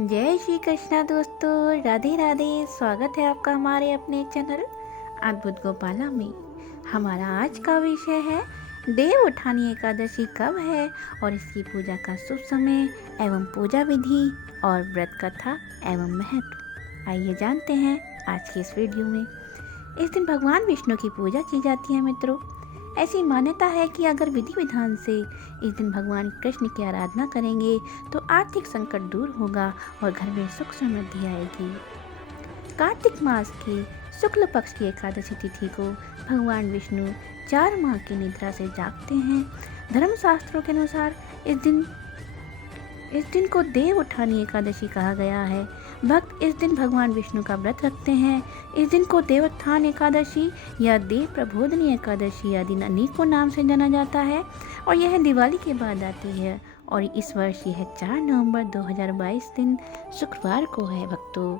जय श्री कृष्णा दोस्तों, राधे राधे। स्वागत है आपका हमारे अपने चैनल अद्भुत गोपाला में। हमारा आज का विषय है देव उठानी एकादशी कब है और इसकी पूजा का शुभ समय एवं पूजा विधि और व्रत कथा एवं महत्व। आइए जानते हैं आज की इस वीडियो में। इस दिन भगवान विष्णु की पूजा की जाती है मित्रों। ऐसी मान्यता है कि अगर विधि विधान से इस दिन भगवान कृष्ण की आराधना करेंगे तो आर्थिक संकट दूर होगा और घर में सुख समृद्धि आएगी। कार्तिक मास की शुक्ल पक्ष की एकादशी तिथि को भगवान विष्णु 4 माह की निद्रा से जागते हैं। धर्मशास्त्रों के अनुसार इस दिन को देव उठानी एकादशी कहा गया है। भक्त इस दिन भगवान विष्णु का व्रत रखते हैं। इस दिन को देवोत्थान एकादशी या देव प्रबोधनी एकादशी आदि अनेकों नाम से जाना जाता है और यह दिवाली के बाद आती है और इस वर्ष यह 4 नवंबर 2022 दिन शुक्रवार को है भक्तों।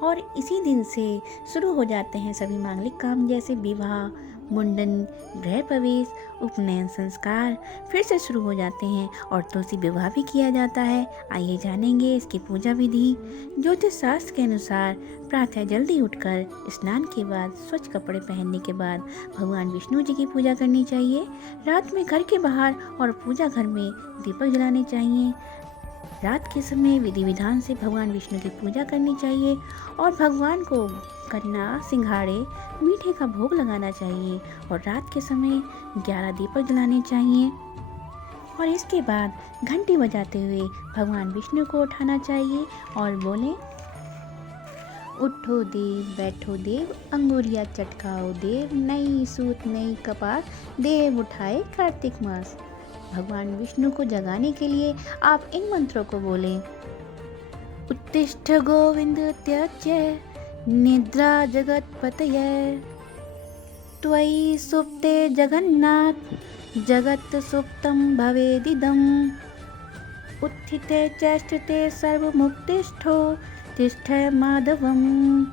और इसी दिन से शुरू हो जाते हैं सभी मांगलिक काम जैसे विवाह, मुंडन, गृह प्रवेश, उपनयन संस्कार फिर से शुरू हो जाते हैं और तुलसी विवाह भी किया जाता है। आइए जानेंगे इसकी पूजा विधि। ज्योतिष शास्त्र के अनुसार प्रातः जल्दी उठकर स्नान के बाद स्वच्छ कपड़े पहनने के बाद भगवान विष्णु जी की पूजा करनी चाहिए। रात में घर के बाहर और पूजा घर में दीपक जलाने चाहिए। रात के समय विधि विधान से भगवान विष्णु की पूजा करनी चाहिए और भगवान को गन्ना, सिंघाड़े, मीठे का भोग लगाना चाहिए और रात के समय 11 दीपक जलाने चाहिए। और इसके बाद घंटी बजाते हुए भगवान विष्णु को उठाना चाहिए और बोले, उठो देव, बैठो देव, अंगुरिया चटकाओ देव, नई सूत नई कपाट, देव उठाए कार्तिक मास। भगवान विष्णु को जगाने के लिए आप इन मंत्रों को बोलें। उत्तिष्ठ गोविंद त्यज्य निद्रा जगत्पतये, त्वयि सुप्ते जगन्नाथ जगत् सुप्तं भवेदिदम्। उत्थिते चेष्टते सर्वमुत्तिष्ठो तिष्ठ माधवम्।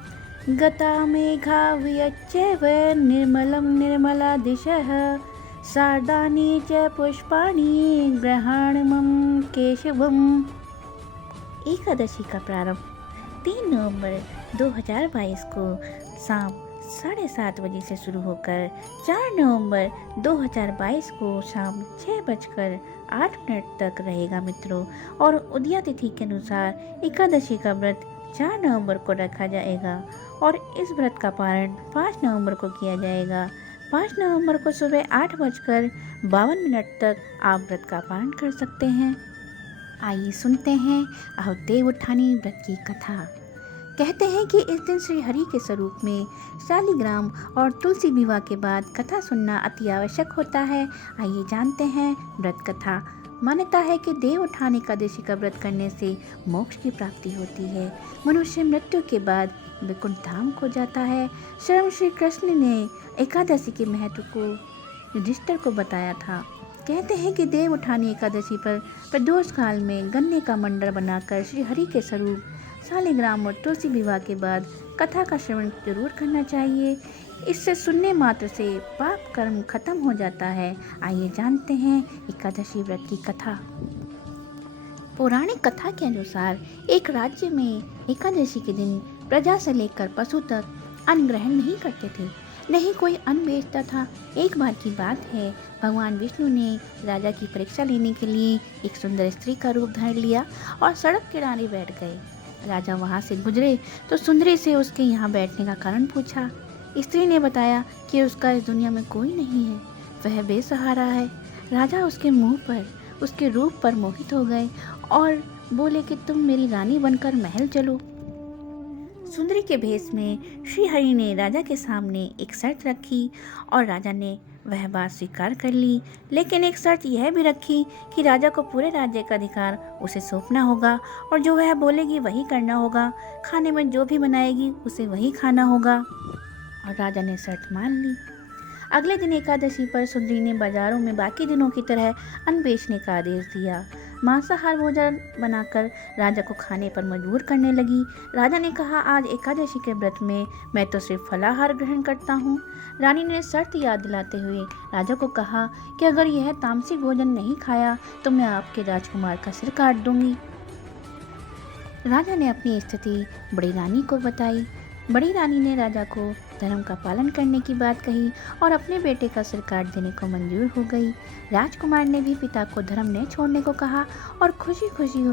गता मेघा वियच्चैव निर्मलं निर्मला दिशः, शारदानि च पुष्पाणि ग्रहाणमं केशवम्। एकादशी का प्रारंभ 3 नवंबर 2022 को शाम 7:30 बजे से शुरू होकर 4 नवंबर 2022 को शाम 6:08 तक रहेगा मित्रों। और उदया तिथि के अनुसार एकादशी का व्रत 4 नवंबर को रखा जाएगा और इस व्रत का पारण 5 नवंबर को किया जाएगा। 5 नवंबर को सुबह 8:52 तक आप व्रत का पारण कर सकते हैं। आइए सुनते हैं अब देव उठानी व्रत की कथा। कहते हैं कि इस दिन श्री हरि के स्वरूप में शालिग्राम और तुलसी विवाह के बाद कथा सुनना अति आवश्यक होता है। आइए जानते हैं व्रत कथा। मान्यता है कि देव उठान एकादशी का व्रत करने से मोक्ष की प्राप्ति होती है। मनुष्य मृत्यु के बाद वैकुंठ धाम को जाता है। स्वयं श्री कृष्ण ने एकादशी के महत्व को युधिष्ठिर को बताया था। कहते हैं कि देव उठानी एकादशी पर प्रदोष काल में गन्ने का मंडल बनाकर श्री हरि के स्वरूप शालिग्राम और तुलसी विवाह के बाद कथा का श्रवण जरूर करना चाहिए। इससे सुनने मात्र से पाप कर्म खत्म हो जाता है। आइए जानते हैं एकादशी व्रत की कथा। पौराणिक कथा के अनुसार एक राज्य में एकादशी के दिन प्रजा से लेकर पशु तक अन्न ग्रहण नहीं करते थे, नहीं कोई अन्न बेचता था। एक बार की बात है, भगवान विष्णु ने राजा की परीक्षा लेने के लिए एक सुंदर स्त्री का रूप धर लिया और सड़क किनारे बैठ गए। राजा वहां से गुजरे तो सुंदरी से उसके यहाँ बैठने का कारण पूछा। स्त्री ने बताया कि उसका इस दुनिया में कोई नहीं है, वह बेसहारा है। राजा उसके मुंह पर, उसके रूप पर मोहित हो गए और बोले कि तुम मेरी रानी बनकर महल चलो। सुंदरी के भेष में श्री हरि ने राजा के सामने एक शर्त रखी और राजा ने वह बात स्वीकार कर ली, लेकिन एक शर्त यह भी रखी कि राजा को पूरे राज्य का अधिकार उसे सौंपना होगा और जो वह बोलेगी वही करना होगा। खाने में जो भी बनाएगी उसे वही खाना होगा। और राजा ने शर्त मान ली। अगले दिन एकादशी पर सुंदरी ने बाजारों में बाकी दिनों की तरह अन्न बेचने का आदेश दिया। मांसाहार भोजन बनाकर राजा को खाने पर मजबूर करने लगी। राजा ने कहा, आज एकादशी के व्रत में मैं तो सिर्फ फलाहार ग्रहण करता हूँ। रानी ने शर्त याद दिलाते हुए राजा को कहा कि अगर यह तामसिक भोजन नहीं खाया तो मैं आपके राजकुमार का सिर काट दूंगी। राजा ने अपनी स्थिति बड़ी रानी को बताई। बड़ी रानी ने राजा को धर्म का पालन करने की बात कही और अपने बेटे का सिर काट देने को मंजूर हो गई। राजकुमार ने भी पिता को धर्म नहीं छोड़ने को कहा और खुशी खुशी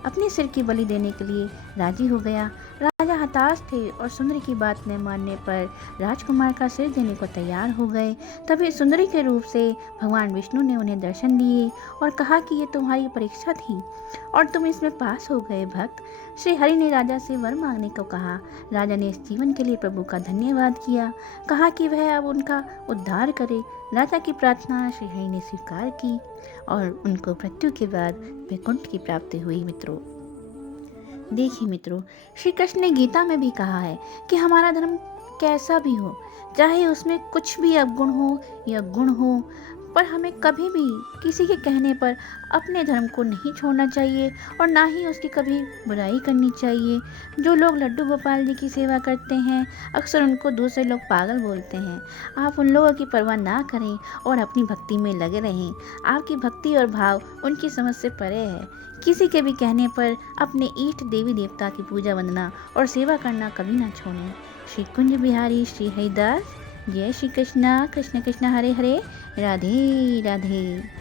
अपने सिर की बलि देने के लिए राजी हो गया। राजा हताश थे और सुंदरी की बात न मानने पर राजकुमार का सिर देने को तैयार हो गए। तभी सुंदरी के रूप से भगवान विष्णु ने उन्हें दर्शन दिए और कहा कि ये तुम्हारी परीक्षा थी और तुम इसमें पास हो गए भक्त। श्री हरि ने राजा से वर मांगने को कहा। राजा ने इस जीवन के लिए प्रभु का धन्यवाद किया, कहा कि वह अब उनका उद्धार करे। राजा की प्रार्थना श्री हरि ने स्वीकार की और उनको मृत्यु के बाद वैकुंठ की प्राप्ति हुई। मित्रों, देखिए मित्रों, श्री कृष्ण ने गीता में भी कहा है कि हमारा धर्म कैसा भी हो, चाहे उसमें कुछ भी अवगुण हो या गुण हो, पर हमें कभी भी किसी के कहने पर अपने धर्म को नहीं छोड़ना चाहिए और ना ही उसकी कभी बुराई करनी चाहिए। जो लोग लड्डू गोपाल जी की सेवा करते हैं, अक्सर उनको दूसरे लोग पागल बोलते हैं। आप उन लोगों की परवाह ना करें और अपनी भक्ति में लगे रहें। आपकी भक्ति और भाव उनकी समझ से परे है। किसी के भी कहने पर अपने इष्ट देवी देवता की पूजा वंदना और सेवा करना कभी ना छोड़ें। श्री कुंज बिहारी श्री हरिदास। जय श्री कृष्णा। कृष्ण कृष्ण हरे हरे, राधे राधे।